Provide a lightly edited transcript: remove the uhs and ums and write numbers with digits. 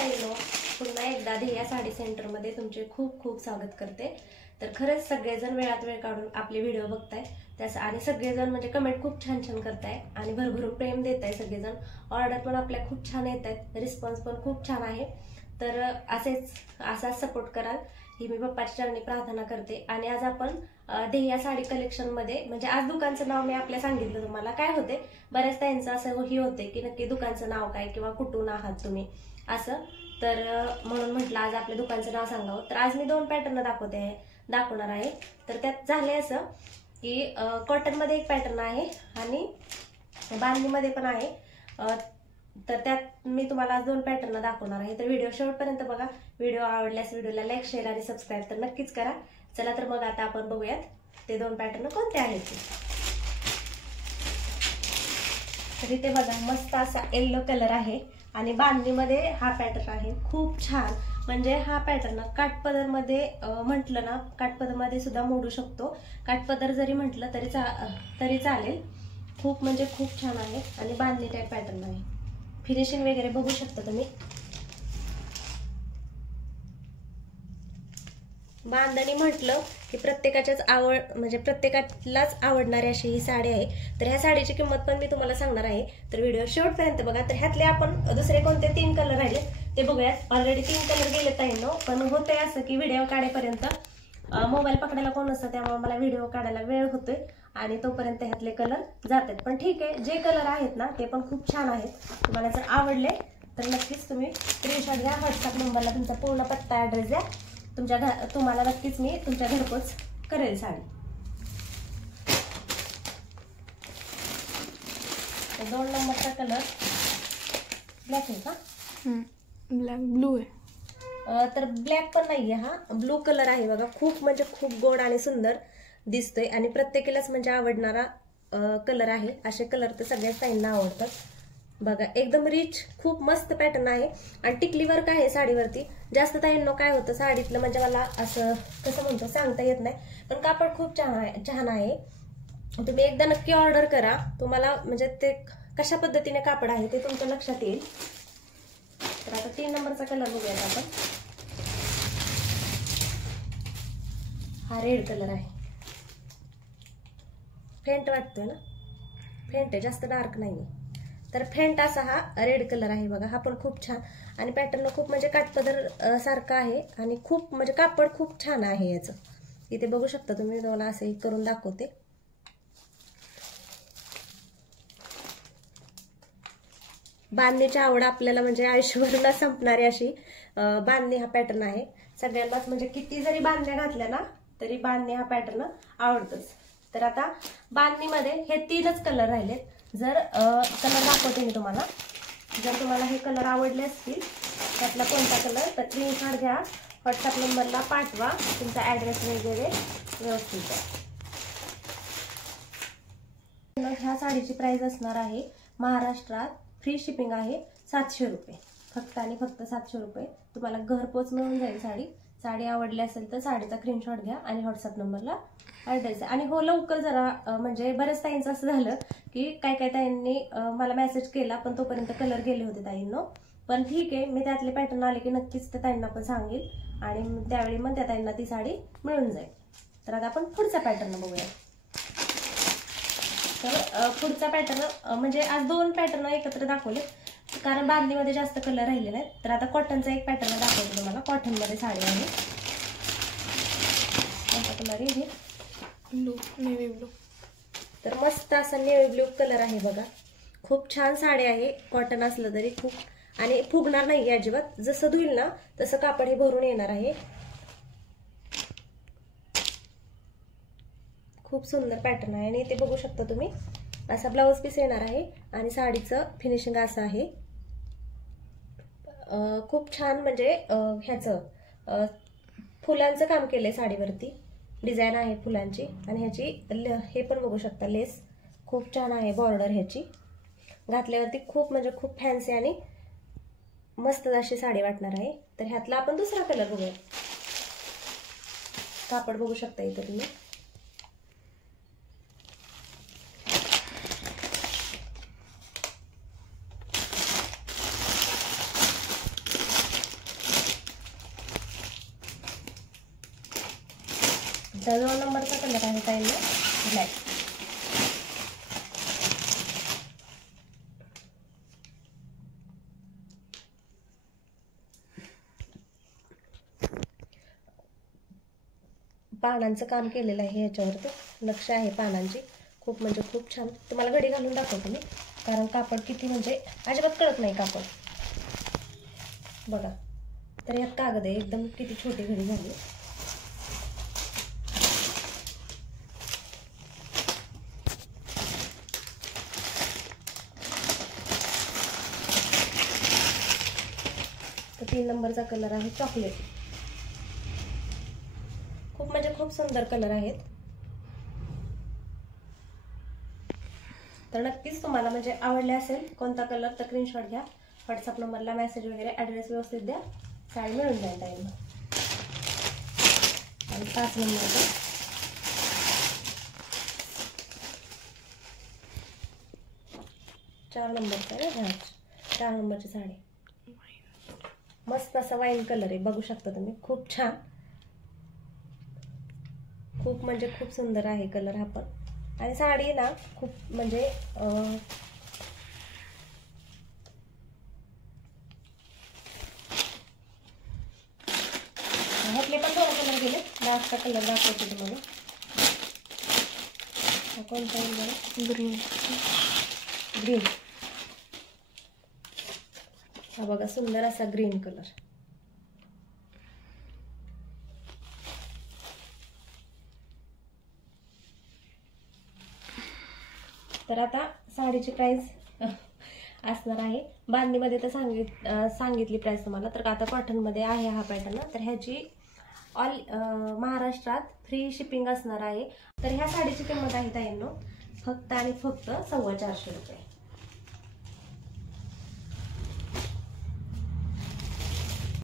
ताईंनो, पुन्हा एकदा ध्येया साडी सेंटरमध्ये तुमचे खूप खूप स्वागत करते। तर खरंच सगळेजण वेळात वेळ काढून आपले व्हिडिओ बघताय त्यास आणि सगळेजण म्हणजे कमेंट खूप छान छान करताय आणि भरभरून प्रेम देताय सगळेजण। ऑर्डर पण आपल्या खूप छान येत आहेत, रिस्पॉन्स पण खूप छान आहे। तर असाच सपोर्ट कराल ही मी बाप्पाच्या चरणी प्रार्थना करते। आणि आज आपण ध्येया साडी कलेक्शन मध्ये म्हणजे आज दुकानचं नाव मी आपल्या सांगितलं तुम्हाला काय होते, बऱ्याच त्यांचं असं ही होते की नक्की दुकानचं नाव काय किंवा कुठून आहात तुम्ही असं। तर म्हणून म्हटलं आज आपल्या दुकानचं नाव सांगावं। तर आज मी 2 पॅटर्न दाखवणार आहे। तर त्यात झाले असं की कॉटन मध्ये एक पॅटर्न आहे आणि बांधणीमध्ये पण आहे। तर त्यात मी तुम्हाला आज 2 पॅटर्न दाखवणार आहे। तर व्हिडिओ शेवटपर्यंत बघा। व्हिडिओ आवडल्यास व्हिडिओला लाईक, शेअर आणि सबस्क्राईब तर नक्कीच करा। चला तर मग आता आपण बघूयात ते 2 पॅटर्न कोणते आहेत ते। तर इथे बघा मस्त असा येलो कलर आहे आणि बांधणीमध्ये हा पॅटर्न आहे खूप छान। म्हणजे हा पॅटर्न काठपदर मध्ये म्हटलं ना, काठपदर मध्ये सुद्धा मोडू शकतो। काठपदर जरी म्हटलं तरी चालेल। खूप म्हणजे खूप छान आहे आणि बांधणी टाइप पॅटर्न आहे। फिनिशिंग वगैरे बघू शकता तुम्ही। बांधणी म्हटलं की प्रत्येकाच्याच म्हणजे प्रत्येकालाच आवडणारी अशी ही साडी आहे। तर ह्या साडीची किंमत पण मी तुम्हाला सांगणार आहे। तर व्हिडिओ शेवटपर्यंत बघा। तर ह्यातले आपण दुसरे कोणते 3 कलर राहिले ते बघूयात। ऑलरेडी 3 कलर गेलेत आहे ना, पण होतंय असं की व्हिडिओ काढेपर्यंत मोबाईल पकडायला कोण नसतं, त्यामुळे मला व्हिडिओ काढायला वेळ होतोय आणि तोपर्यंत ह्यातले कलर जातात। पण ठीक आहे, जे कलर आहेत ना ते पण खूप छान आहेत। तुम्हाला जर आवडले तर नक्कीच तुम्ही स्क्रीनशॉट घ्या, व्हॉट्सअप नंबरला तुमचा पूर्ण पत्ता ॲड्रेस द्या। तुम्हाला नक्कीच मी तुमच्या घरपोच करेल साडी। 2 नंबरचा कलर ब्लॅक आहे का? ब्लॅक ब्लू आहे। तर ब्लॅक पण नाहीये, हा ब्लू कलर आहे बघा। खूप म्हणजे खूप गोड आणि सुंदर दिसतोय आणि प्रत्येकालाच म्हणजे आवडणारा कलर आहे। असे कलर तर सगळ्याच ताईंना आवडतात बघा। एकदम रिच खूप मस्त पॅटर्न आहे आणि टिकली वर्क आहे साडीवरती। जास्त ताईंना काय होतं साडीतलं म्हणजे मला असं कसं म्हणतो सांगता येत नाही, पण कापड खूप छान आहे। तुम्ही एकदा नक्की ऑर्डर करा, तुम्हाला म्हणजे ते कशा पद्धतीने कापड आहे ते तुमच्या लक्षात येईल। तर आता 3 नंबरचा कलर बघूया आपण। हा रेड कलर आहे। फेंट वाटतोय ना, फेंट आहे, जास्त डार्क नाहीये। तर फेंट असा हा रेड कलर आहे बघा। हा पण खूप छान आणि पॅटर्न खूप म्हणजे काठपदर सारखा आहे आणि खूप म्हणजे कापड खूप छान आहे याचं। इथे बघू शकता तुम्ही, मला असं करून दाखवते। बांधणीची आवड आपल्याला म्हणजे आयुष्यभर न संपणारी अशी बांधणी हा पॅटर्न आहे। सगळ्यांनाच म्हणजे किती जरी बांधण्या घातल्या ना तरी बांधणी हा पॅटर्न आवडतोच। तर आता बांधणीमध्ये हे 3च कलर राहिलेत। जर कलर दाखवते मी तुम्हाला, जर तुम्हाला हे कलर आवडले असतील त्यातला कोणता कलर तर स्क्रीनशॉट घ्या, व्हॉट्सअप नंबरला पाठवा, तुमचा ॲड्रेस वगैरे व्यवस्थित आहे। ह्या साडीची प्राइस असणार आहे महाराष्ट्रात फ्री शिपिंग आहे 700 रुपये, फक्त आणि फक्त 700 रुपये। तुम्हाला घरपोच मिळून जाईल साडी। साडी आवडली असेल तर साडीचा स्क्रीनशॉट घ्या आणि व्हॉट्सअप नंबरला ॲड्रेस आणि हो लवकर जरा म्हणजे बऱ्याच ताईंचं असं झालं की काय ताईंनी मला मेसेज केला पण तोपर्यंत कलर गेले होते ताईंनो। पण ठीक आहे, मी त्यातले पॅटर्न आले की नक्कीच त्या ताईंना पण सांगेल आणि त्यावेळी मग त्या ताईंना ती साडी मिळून जाईल। तर आता आपण पुढचा पॅटर्न बघूया। तर पुढचा पॅटर्न म्हणजे आज 2 पॅटर्न एकत्र दाखवले कारण बांधणीमध्ये जास्त कलर राहिले नाहीत। तर आता कॉटनचा एक पॅटर्न दाखवते तुम्हाला। कॉटन मध्ये साडी आहे, कोणता कलर आहे? Blue, navy blue. तर मस्त असा नेव्ही ब्लू कलर आहे बघा। खूप छान साडी आहे, कॉटन असलं तरी खूप आणि फुगणार नाही अजिबात। जसं धुईल ना तसं कापड हे भरून येणार आहे। खूप सुंदर पॅटर्न आहे आणि इथे बघू शकता तुम्ही असा ब्लाउज पीस येणार आहे आणि साडीचं फिनिशिंग असं आहे। खूप छान म्हणजे ह्याचं फुलांचं काम केलंय साडीवरती, डिझाईन आहे फुलांची आणि ह्याची हे पण बघू शकता लेस खूप छान आहे। बॉर्डर ह्याची घातल्यावरती खूप म्हणजे खूप फॅन्सी आणि मस्त अशी साडी वाटणार आहे। तर ह्यातला आपण दुसरा कलर बघूया। कापड बघू शकता इथे तुम्ही। ह्याचा 2 नंबरचा कलर आहे ताईंना ब्लॅक. पानांचं काम केलेलं आहे ह्याच्यावरती, नक्षी आहे पानांची. खूप म्हणजे खूप छान. तुम्हाला घडी घालून दाखवतो मी, कारण कापड किती म्हणजे अजिबात कळत नाही कापड बघा. तर यात कागद आहे, एकदम किती छोटी घडी झाली. तर 3 नंबरचा कलर आहे चॉकलेट. खूप म्हणजे खूप सुंदर कलर आहेत. तर नक्कीच तुम्हाला म्हणजे आवडले असेल कोणता कलर तर स्क्रीनशॉट घ्या. व्हॉट्सअप नंबरला मेसेज वगैरे ॲड्रेस व्यवस्थित द्या, साडी मिळून जाईल ताईंना. आणि 5 नंबरचा 4 नंबरचा आहे. हा 4 नंबरची साडी मस्त असा वाईन कलर आहे, बघू शकता तुम्ही. खूप छान, खूप म्हणजे खूप सुंदर आहे कलर हा पण. आणि साडी ना खूप म्हणजे ह्यातले पण 2 कलर गेले. लास्टचा कलर दाखवते तुम्हाला. हा कोणता आहे बरं? ग्रीन. ग्रीन. हा बघा सुंदर असा ग्रीन कलर. तर आता साडीची प्राइस असणार आहे बांधणीमध्ये तर सांगितली प्राइस तुम्हाला. तर आता कॉटनमध्ये आहे हा पॅटर्न. तर ह्याची ऑल महाराष्ट्रात फ्री शिपिंग असणार आहे. तर ह्या साडीची किंमत आहे ताईंनो फक्त आणि फक्त 450 रुपये.